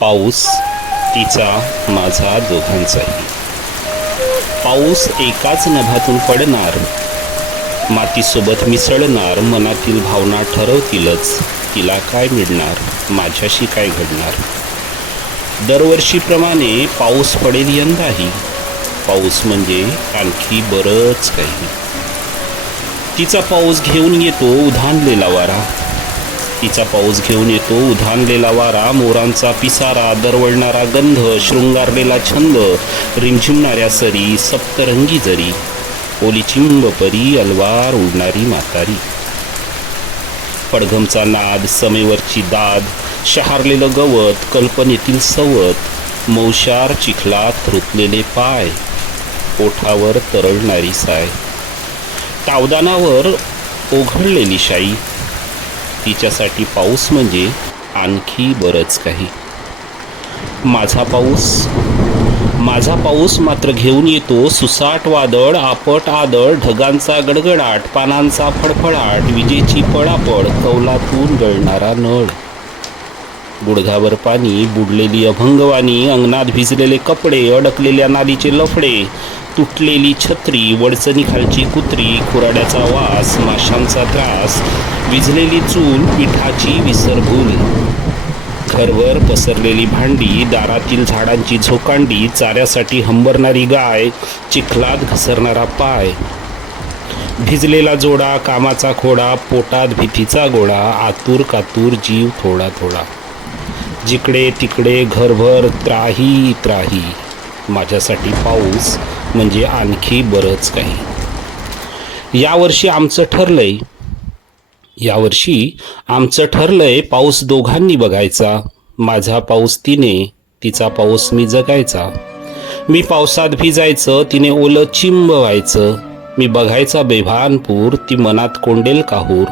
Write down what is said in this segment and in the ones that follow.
पाऊस तिचा माझा दोघांचाही. पाऊस एकाच नभातून पडणार, मातीसोबत मिसळणार, मनातील भावना ठरवतीलच तिला काय मिळणार, माझ्याशी काय घडणार. दरवर्षीप्रमाणे पाऊस पडेल यंदाही. पाऊस म्हणजे आणखी बरंच काही. तिचा पाऊस घेऊन येतो उधाणलेला वारा. तिचा पाऊस घेऊन येतो उधाणलेला वारा, मोरांचा पिसारा, दरवळणारा गंध, शृंगारलेला छंद, रिमझिमणाऱ्या सरी, सप्तरंगी जरी, ओली चिंब परी, अलवार उडणारी म्हातारी. पडघमचा नाद, समेवरची दाद, शहारलेलं गवत, कल्पनेतील सवत, मौशार चिखलात रुतलेले पाय, ओठावर तरळणारी साय, तावदानावर ओघळलेली शाई. तिच्यासाठी पाऊस म्हणजे आणखी बरंच काही. माझा पाऊस मात्र घेऊन येतो सुसाट वादळ, आपट आदळ, ढगांचा गडगडाट, पानांचा फडफडाट, विजेची पळापळ, कौलातून गळणारा नळ. गुडघावर पाणी, बुडलेली अभंगवाणी, अंगणात भिजलेले कपडे, अडकलेल्या नालीचे लफडे, तुटलेली छत्री, वडचणी खालची कुत्री, खुराड्याचा वास, माशांचा त्रास, विझलेली चूल, पिठाची विसरभूल, घरभर पसरलेली भांडी, दारातील झाडांची झोकांडी, चाऱ्यासाठी हंबरणारी गाय, चिखलात घसरणारा पाय, भिजलेला जोडा, कामाचा खोडा, पोटात भीतीचा गोळा, आतूर कातूर जीव थोडा थोडा. जिकडे तिकडे घरभर त्राही त्राही. माझ्यासाठी पाऊस म्हणजे आणखी बरंच काही. यावर्षी आमचं ठरलंय पाऊस दोघांनी बघायचा. माझा पाऊस तिने, तिचा पाऊस मी जगायचा. मी पावसात भिजायचं, तिने ओलं चिंब व्हायचं. मी बघायचा बेभान पूर, ती मनात कोंडेल काहूर.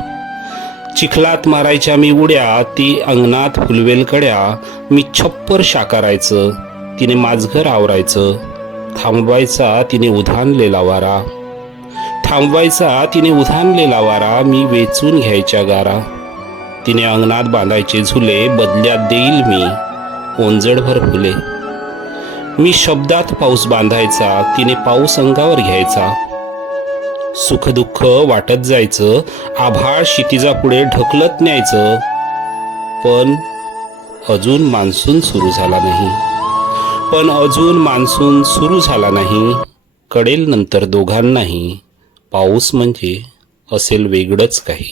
चिखलात मारायच्या मी उड्या, ती अंगणात फुलवेल कड्या. मी छप्पर शाकारायचं, तिने माझघर आवरायचं. थांबवायचा तिने उधाणलेला वारा, मी वेचून घ्यायच्या गारा. तिने अंगणात बांधायचे झुले, बदल्यात देईल मी ओंजळभर फुले. मी शब्दात पाऊस बांधायचा, तिने पाऊस अंगावर घ्यायचा. सुखदुःख वाटत जायचं, आभाळ क्षितिजापुढे ढकलत न्यायचं. पण अजून मान्सून सुरू झाला नाही. कळेल नंतर दोघांनाही, पाऊस म्हणजे असेल वेगळंच काही.